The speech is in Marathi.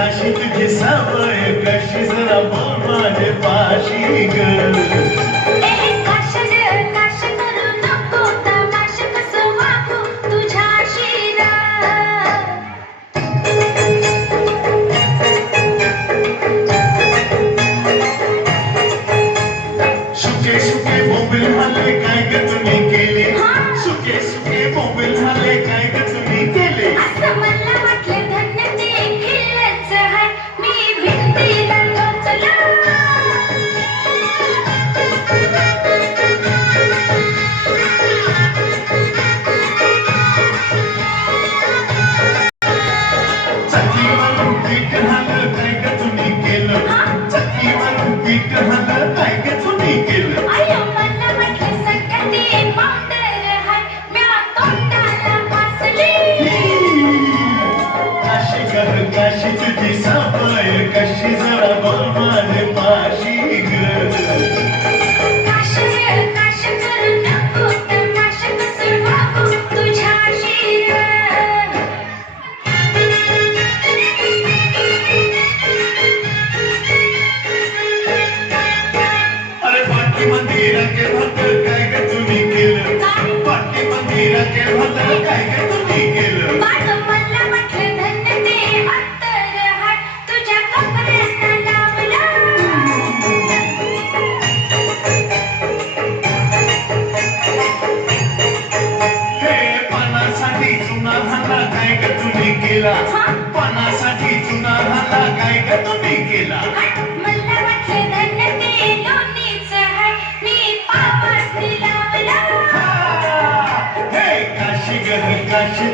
काशी तुझी सवय कशी जरा बोल माझे पाशी ग सुके सुके बोंबील झाले काय ग तुम्ही केले सुके सुके बोंबील झाले काय ग तुम्ही केले असं मला वाटलं धन्य ते खिल्लच आहे मी भिंतीला टोचला चक्कीवरून पीठ झालं काय ग तुम्ही केलं चक्कीवरून पीठ झालं काय ग तुम्ही केलं आयो मला वाटलं सकते पावडर आहे म्या तोंडाला फासली काशी ग काशी तुझी सवय कशी जरा बोल माझे पाशी ग काश करू नको तमाशा कसं वागू तुझ्याशी अरे पाठी मंदिराचे भक्त काय ग तुम्ही केलं पाठी मंदिराचे भक्त काय ग तुम्ही केलं मला वाटलं धन्य ते अंतर आहे तुझ्या कपड्यांना लावला हे पानासाठी चुना झाला काय ग तुम्ही केला पानासाठी चुना झाला काय ग तुम्ही केला मला वाटलं धन्य ते लोणीच आहे मी पावसनी लावला हे काशी ग काशी